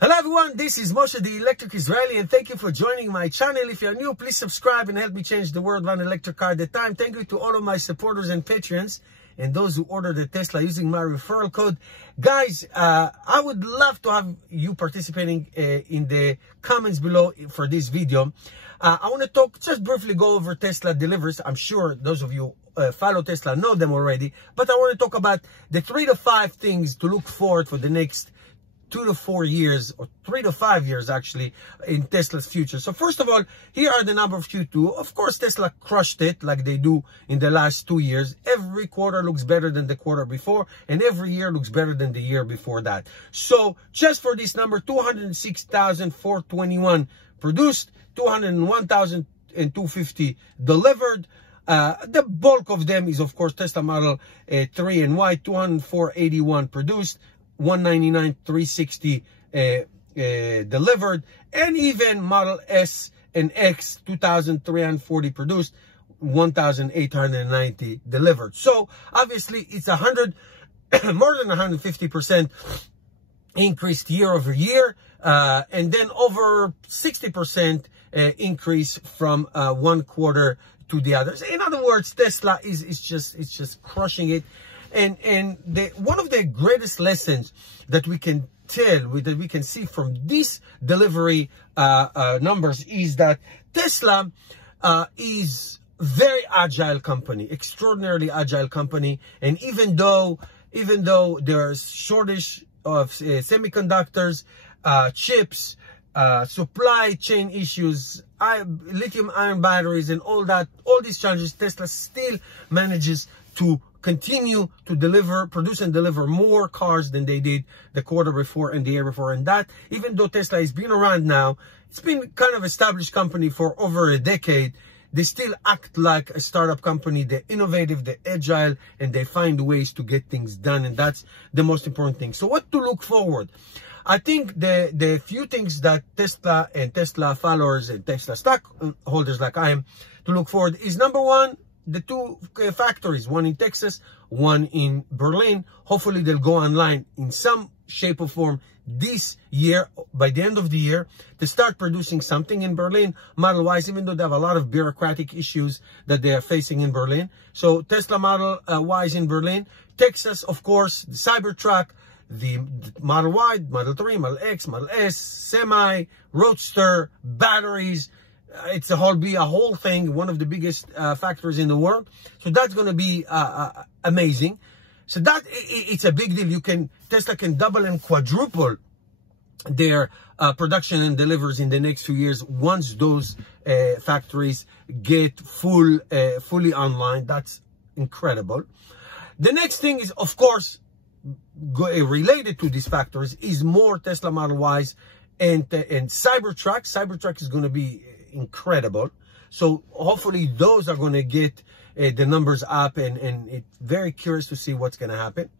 Hello everyone, this is Moshe, the Electric Israeli, and thank you for joining my channel. If you're new, please subscribe and help me change the world one electric car at a time. Thank you to all of my supporters and patrons and those who ordered a Tesla using my referral code. Guys, I would love to have you participating in the comments below for this video. I want to just briefly go over Tesla delivers. I'm sure those of you follow Tesla know them already, but I want to talk about the 3 to 5 things to look forward for the next 2 to 4 years, or 3 to 5 years actually, in Tesla's future. So first of all, here are the number of Q2. Of course, Tesla crushed it like they do in the last 2 years. Every quarter looks better than the quarter before, and every year looks better than the year before that. So just for this number, 206,421 produced, 201,250 delivered. The bulk of them is, of course, Tesla Model 3 and Y, 204,81 produced, 199,360 delivered, and even Model S and X, 2,340 produced, 1,890 delivered. So obviously it's more than 150% increased year over year, and then over 60% increase from one quarter to the others. In other words, Tesla is just crushing it. And one of the greatest lessons that we can that we can see from these delivery numbers is that Tesla is very agile company, extraordinarily agile company. And even though there's shortage of semiconductors, chips, supply chain issues, lithium-ion batteries, and all these challenges, Tesla still manages to continue to produce and deliver more cars than they did the quarter before and the year before. And that, even though Tesla has been around now, it's been kind of established company for over a decade, they still act like a startup company. They're innovative, they're agile, and they find ways to get things done. And that's the most important thing. So what to look forward? I think the few things that Tesla and Tesla followers and Tesla stock holders like I am to look forward is, number one, the 2 factories, one in Texas, one in Berlin. Hopefully they'll go online in some shape or form this year, by the end of the year, to start producing something in Berlin, Model Ys, even though they have a lot of bureaucratic issues that they are facing in Berlin. So Tesla Model Ys in Berlin. Texas, of course, the Cybertruck, the Model Y, Model 3, Model X, Model S, Semi, Roadster, batteries. It's a whole thing, one of the biggest factories in the world. So that's going to be amazing. So it's a big deal. Tesla can double and quadruple their production and delivers in the next few years once those factories get fully online. That's incredible. The next thing is, of course, related to these factories, is more Tesla Model Ys and Cybertruck. Cybertruck is going to be incredible. So hopefully those are going to get the numbers up, and it's very curious to see what's going to happen.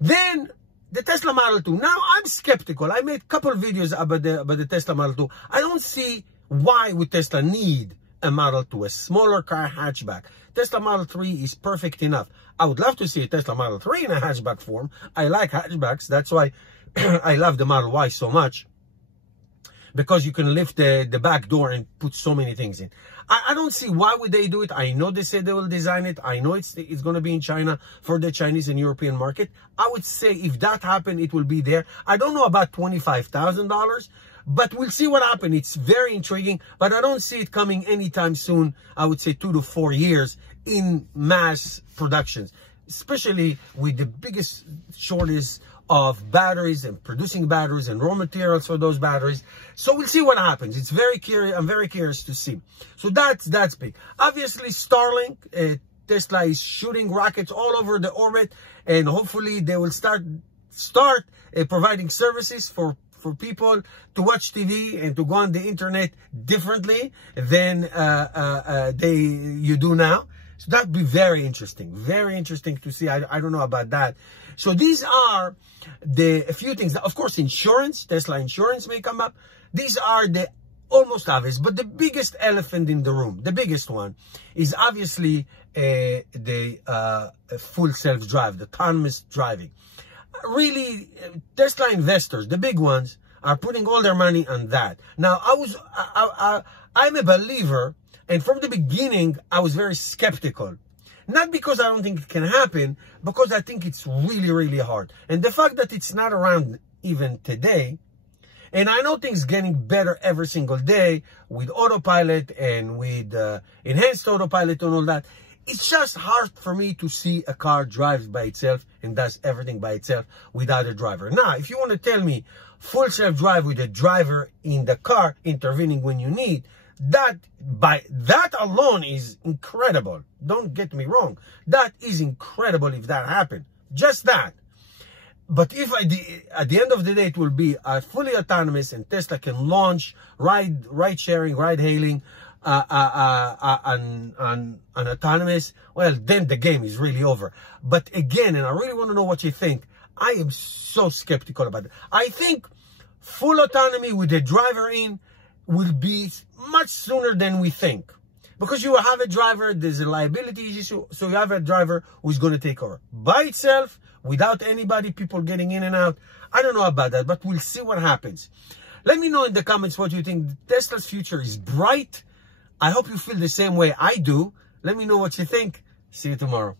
Then the Tesla Model 2. Now I'm skeptical. I made a couple of videos about the Tesla Model 2. I don't see why would Tesla need a Model 2, a smaller car hatchback. Tesla Model 3 is perfect enough. I would love to see a Tesla Model 3 in a hatchback form. I like hatchbacks. That's why I love the Model Y so much, because you can lift the back door and put so many things in. I don't see why would they do it. I know they said they will design it. I know it's going to be in China for the Chinese and European market. I would say if that happened, it will be there. I don't know about $25,000, but we'll see what happens. It's very intriguing, but I don't see it coming anytime soon. I would say 2 to 4 years in mass productions, especially with the biggest shortage of batteries and producing batteries and raw materials for those batteries. So we'll see what happens. It's very curious. I'm very curious to see. So that's big. Obviously, Starlink, Tesla is shooting rockets all over the orbit, and hopefully they will start providing services for people to watch TV and to go on the internet differently than you do now. So that'd be very interesting to see. I don't know about that. So these are a few things. Of course, insurance, Tesla insurance may come up. These are the almost obvious, but the biggest elephant in the room, the biggest one, is obviously the full self-drive, the autonomous driving. Really, Tesla investors, the big ones, are putting all their money on that. Now, I'm a believer, and from the beginning, I was very skeptical. Not because I don't think it can happen, because I think it's really, really hard. And the fact that it's not around even today, and I know things getting better every single day with autopilot and with enhanced autopilot and all that. It's just hard for me to see a car drives by itself and does everything by itself without a driver. Now, if you want to tell me full self-drive with a driver in the car intervening when you need, that alone is incredible. Don't get me wrong. That is incredible if that happened. Just that. But if at the end of the day, it will be fully autonomous and Tesla can launch ride sharing, ride hailing, on autonomous, well, then the game is really over. But again, and I really want to know what you think, I am so skeptical about it. I think full autonomy with the driver in will be much sooner than we think. Because you have a driver, there's a liability issue, so you have a driver who's going to take over. By itself, without anybody, people getting in and out, I don't know about that, but we'll see what happens. Let me know in the comments what you think. Tesla's future is bright. I hope you feel the same way I do. Let me know what you think. See you tomorrow.